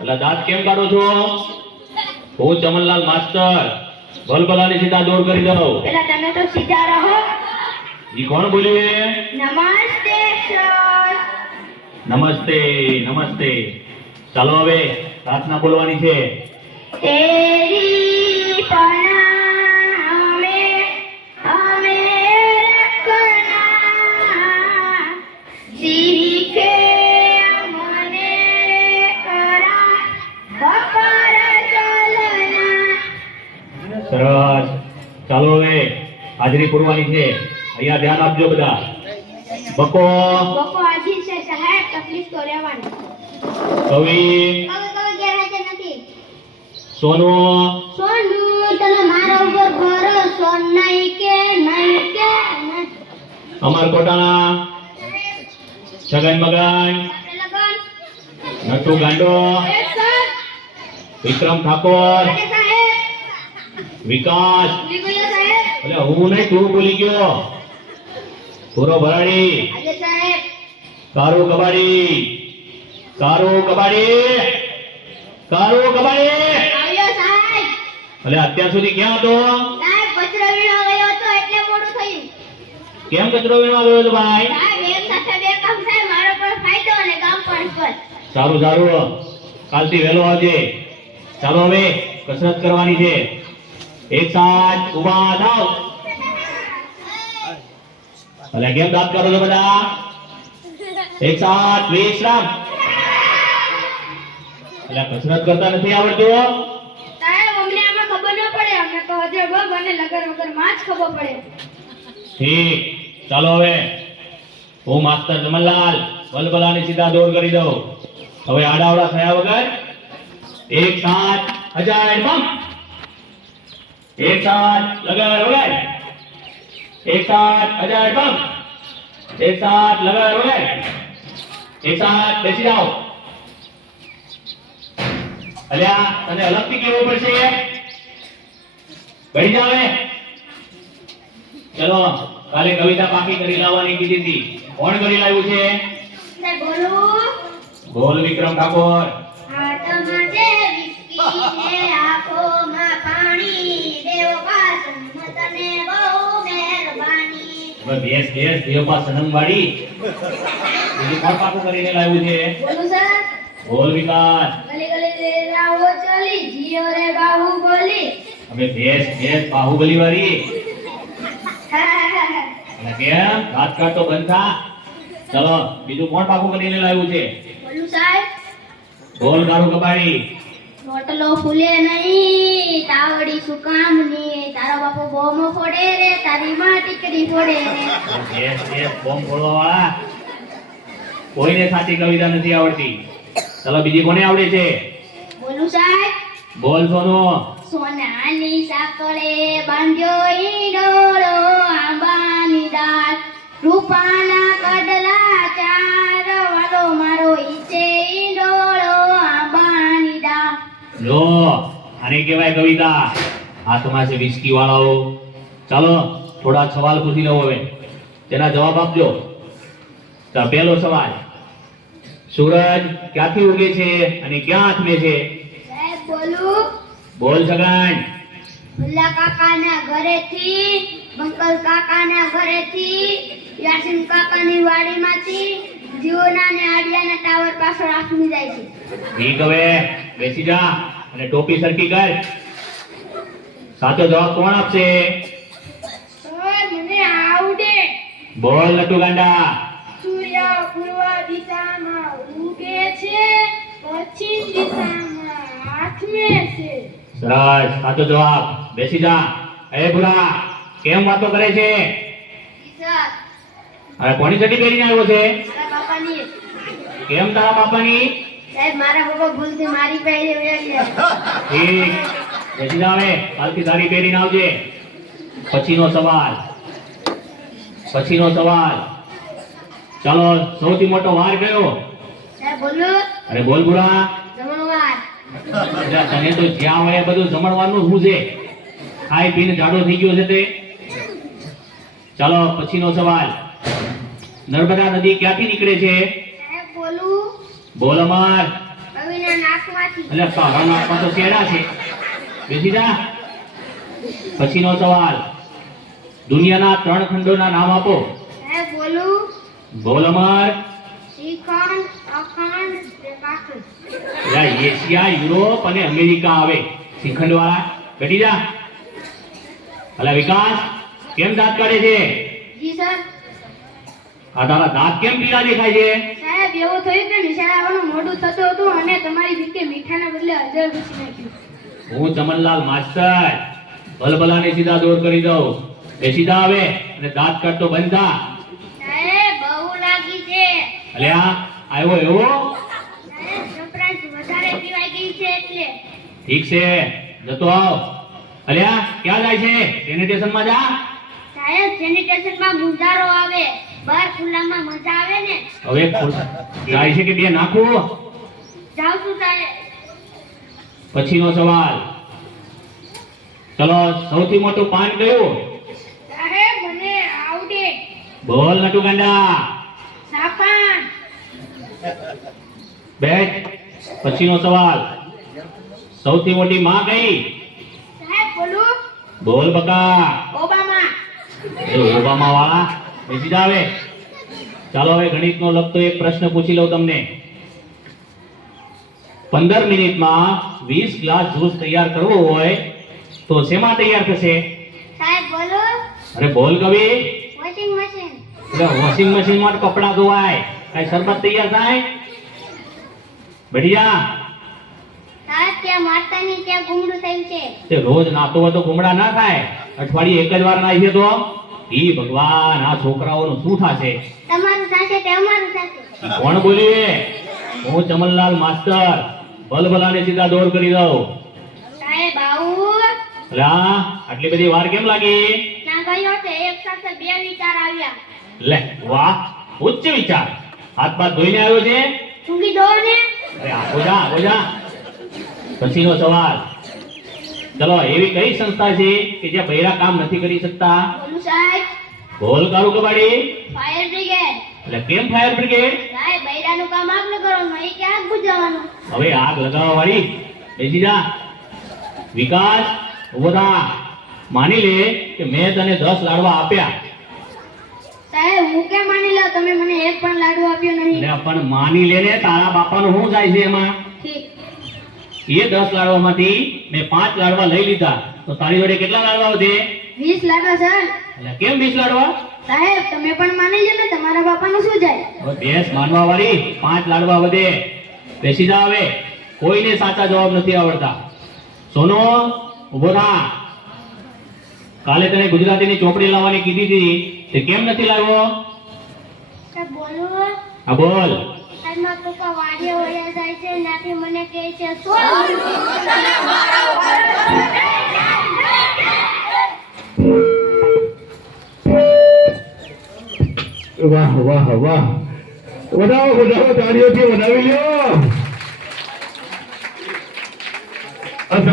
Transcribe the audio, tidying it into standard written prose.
એટલે દાંત કેમ કાઢો છો? હું ચમનલાલ માસ્ટર ભલભલાની સીધા દોર કરી દઉં. પેલા તમે તો સીધા રહો. ઈ કોણ બોલ્યું? નમસ્તે સર. નમસ્તે નમસ્તે. ચાલો હવે પ્રાર્થના બોલવાની છે. તેરી પનામે અમે રખના શીખે મને કરા બપર ચલના. સરસ. ચાલો હવે હાજરી પૂરવાની છે. અહીંયા ધ્યાન આપજો બધા. બકો બકો આજી છે સાહેબ, તકલીફ તો રહેવાની. કવિ નથી. સોનુ સોનુ તને મારો ઉપર ભરોસો નહીં કે નહીં કે નહીં. અમર કોટાણા છગન મગન લગન નટુ ગાંડો સર. વિક્રમ ઠાકોર અરે સાહેબ વિકાસ. લીગોયો સાહેબ. એટલે હું નહીં, તું બોલી ગયો. પૂરો ભરાડી આજે સાહેબ કારું કબાડી કારું કબાડી કારું કબાડી. આવ્યો સાહેબ. એટલે અત્યાર સુધી ક્યાં હતો? સાહેબ કચરો વીણવા ગયો હતો એટલે મોડું થયું. કેમ કચરો વીણવા ગયો હતો ભાઈ? સાહેબ એક સાથે બે કામ સાહેબ, મારો પણ ફાયદો અને ગામ પણ સ્વચ્છ. સારું સારું, કાલથી વહેલો આવજે. ચાલો હવે કસરત કરવાની છે. એક સાથ ઊભા થાવ. ભલે કેમ દાંત કાઢો છો બધા? એક સાથ વિશ્રામ. એટલે કસરત કરતા નથી આવડતું? સાહેબ અમને આમાં ખબર ન પડે, અમને તો હજર બગ અને લગર વગર માં જ ખબર પડે. ઠીક. ચાલો હવે હું માસ્ટર જમનલાલ ભલભલાની સીધા દોર કરી દઉં. હવે આડાવડા થયા વગર એક સાથ અજાય બમ. એક સાથ લગર વગર. એક સાથ અજાય બમ. એક સાથ લગર વગર. એક સાથ બેસી જાઓ. અલ્યા તને અલગથી કેવું પડશે. બેસી જાવ હવે. ચલો કાલે કવિતા પાકી કરી લાવવાની કીધી હતી. કોણ કરી લાવ્યું છે? સાહેબ બોલું. બોલ વિક્રમ ઠાકોર. હાથમાં છે વિસ્કી ને આંખોમાં પાણી, દેવ પાસમ તને બહુ મહેરબાની. હવે બેસ બેસ દેવપા સનમ વાળી. બીજું કોણ પાકું કરીને લાવ્યું છે? બોલું સર. બોલ વિકાસ. ગલી ગલી રે રાવો ચલી, જીઓ રે બાહુબલી. હવે બેસ બેસ બાહુબલી વાળી. એટલે કેમ રાત કાઢ તો બંધ થા. ચલો બીજું કોણ પાકું કરીને લાવ્યું છે? બોલું સાહેબ. બોલ કાળું કબાડી. રોટલો ફૂલે નહીં, તાવડી શું કામની, તારો બાપો બોમો ફોડે રે, તારી માં ટીકડી ફોડે રે. બેસ બેસ બોમ્બ ફોડવા વાળા. કોઈને સાચી કવિતા નથી આવડતી. ચલો બીજી કોને આવડે છે? બોલું સાહેબ. બોલ સોનુ. સોનાની સાંકળે બાંધ્યો ઈંડોળો, આંબાની ડાળ, રૂપાના કડલા ચાર, વાલો મારો ઈચે ઈંડોળો, આંબાની ડાળ. લો આને કહેવાય કવિતા. હાથમાં છે વિસ્કી વાળાઓ. ચાલો થોડા સવાલ પૂછી લઉં હવે, તેના જવાબ આપજો. તો પહેલો સવાલ, સૂરજ ક્યાંથી ઉગે છે અને ક્યાં આથમે છે? સાહેબ બોલું. બોલ છગન. ભુલ્લા કાકાના ઘરેથી, બંકલ કાકાના ઘરેથી, યાસીન કાકાની વાડીમાંથી, જીઓના ને આડિયાના ટાવર પાછળ આથમી જાય છે. ઠીક, હવે બેસી જા અને ટોપી સરખી કર. સાચો જવાબ કોણ આપશે? સર મને આવડે. બોલ નટુ ગાંડા. સૂર્ય પૂર્વ દિશામાં ઉગે છે, પશ્ચિમ દિશામાં આથમે છે. સરસ, સાચો જવાબ. બેસી જા. એ ભૂરા કેમ વાતો કરે છે? સર અરે કોની ચડ્ડી પહેરીને આવ્યો છે? મારા બાપાની. કેમ તારા બાપાની? સાહેબ મારા બાપા ભૂલથી મારી પહેરી વેરી. ઠીક, બેસી જા. હવે કાલથી સારી પહેરીને આવજે. પછીનો સવાલ. ચાલો સૌથી મોટો વાર કયો? સાહેબ બોલું. અરે બોલ ભૂરા. જમણવાર. એટલે તને તો જ્યાં હોય એ બધું જમણવાનું શું છે? ખાઈ પીને જાડો થઈ ગયો છે તે. ચાલો પછીનો સવાલ. નર્મદા નદી ક્યાંથી નીકળે છે? સાહેબ બોલું બોલ અમર. કવિના નાકમાંથી. એટલે તારા નાકમાં તો ચેડા છે. બેસી જા. પછીનો સવાલ. દુનિયાના 3 ખંડોના નામ આપો. સાહેબ બોલું બોલ અમર. શ્રીખંડ, અખંડ, ને પાખંડ. એટલે એશિયા, યુરોપ અને અમેરિકા આવે શ્રીખંડ વાળા. બેઠી જા. અલા વિકાસ, કેમ દાંત કાઢે છે? જી સર. આ તારા દાંત કેમ પીળા દેખાય છે? સાહેબ એવું થયું કે નિશાળ આવવાનું મોડું થતું હતું અને તમારી ભીખે મીઠાના બદલે હળદર ઘૂસી નાખ્યું. હું ચમનલાલ માસ્ટર ભલભલાને સીધા દૂર કરી દઉં. એ સીધા આવે અને દાંત કાઢતો બંધ થા. સાહેબ બહુ લાગી છે. અલ્યા આવ્યો એવો? સાહેબ સપ્રાઈઝ વધારે પીવાઈ ગઈ છે એટલે. ઠીક છે, જતો આવ. અલ્યા ક્યાં જાય છે? સેનિટેશનમાં જા. સાહેબ સેનિટેશનમાં મુંજારો આવે, બહાર ખુલ્લામાં મજા આવે ને. હવે જાય છે કે બે નાખું? જાઉં છું સાહેબ. પછીનો સવાલ. ચલો, સૌથી મોટું પાન કયું? સાહેબ મને આવડે. બોલ નટુ ગાંડા. સાપાન. બેઠ. પછીનો સવાલ. સૌથી મોટી માં કઈ? સાહેબ બોલું બોલ બકા. ઓબામા. એ ઓબામા વાળા બેસી જા હવે. ચાલો હવે ગણિતનો લગતો એક પ્રશ્ન પૂછી લઉં તમને. 15 મિનિટમાં 20 ગ્લાસ જ્યુસ તૈયાર કરવો હોય તો શેમાં તૈયાર થશે? સાહેબ બોલું અરે બોલ કવિ. Washing machine. એટલે વોશિંગ મશીનમાં તો કપડાં ધોવાય, કઈ શરબત તૈયાર થાય? બેઠી જા. સાહેબ ત્યાં માતાની ત્યાં ગુમડું થયું છે. તે રોજ નાતો હોય તો ગુમડા ના થાય, અઠવાડિયે એક જ વાર નાઈ છે તો ઈ ભગવાન, આ છોકરાઓનું શું થાશે? તમારું સાથે તે અમારું સાથે. કોણ બોલી? હું ચમનલાલ માસ્ટર ભલભલાને સીધા દોર કરી દઉં. સાહેબ આવું એટલે આટલી બધી વાર કેમ લાગી? ના ગયો છે એક સાથે બે વિચાર આવ્યા. લે વાહ, ઉચ્ચ વિચાર. હાથ બાથ ધોઈને આવ્યો છે? ઊંઘી દો ને. અરે આપો જા, આપો જા. પછીનો સવાલ. ચલો, એવી કઈ સંસ્થા છે કે જ્યાં બૈરા કામ નથી કરી શકતા? બોલું સાહેબ બોલ કાળુ કબાડી. Fire brigade. એટલે કેમ ફાયર બ્રિગેડ? સાહેબ બૈરાનું કામ આપણે કરવાનું, એ ક્યાં આગ બુઝાવવાનું. હવે આગ લગાવવા વાળી બેસી જા. વિકાસ ઉભો થા. માની લે કે મેં તને 10 લાડવા આપ્યા. સાહેબ હું કેમ માની લઉં, તમે મને એક પણ લાડુ આપ્યો નહીં. એટલે પણ માની લે ને, તારા બાપાનું શું જાય છે એમાં? ઠીક. એ 10 લાડવામાંથી મેં 5 લાડવા લઈ લીધા તો તારી જોડે કેટલા લાડવા વધે? 20 લાડવા સર. એટલે કેમ 20 લાડવા? સાહેબ તમે પણ માની લો ને, તમારા બાપાનું શું જાય. હવે બેસ માનવા વાળી, 5 લાડવા વધે. બેસી જા હવે. કોઈને સાચા જવાબ નથી આવડતા. સોનો ઉભો થા. કાલે તને ગુજરાતીની ચોપડી લાવવાની કીધી હતી, તે કેમ નથી લાવ્યો? સાહેબ બોલું હા બોલ. આજમાં પપ્પા વાડીએ વળ્યા જાય છે, નાથી મને કહે છે વાહ વાહ વાહ, વધાવો વધાવો, તાળીઓથી વધાવી લ્યો.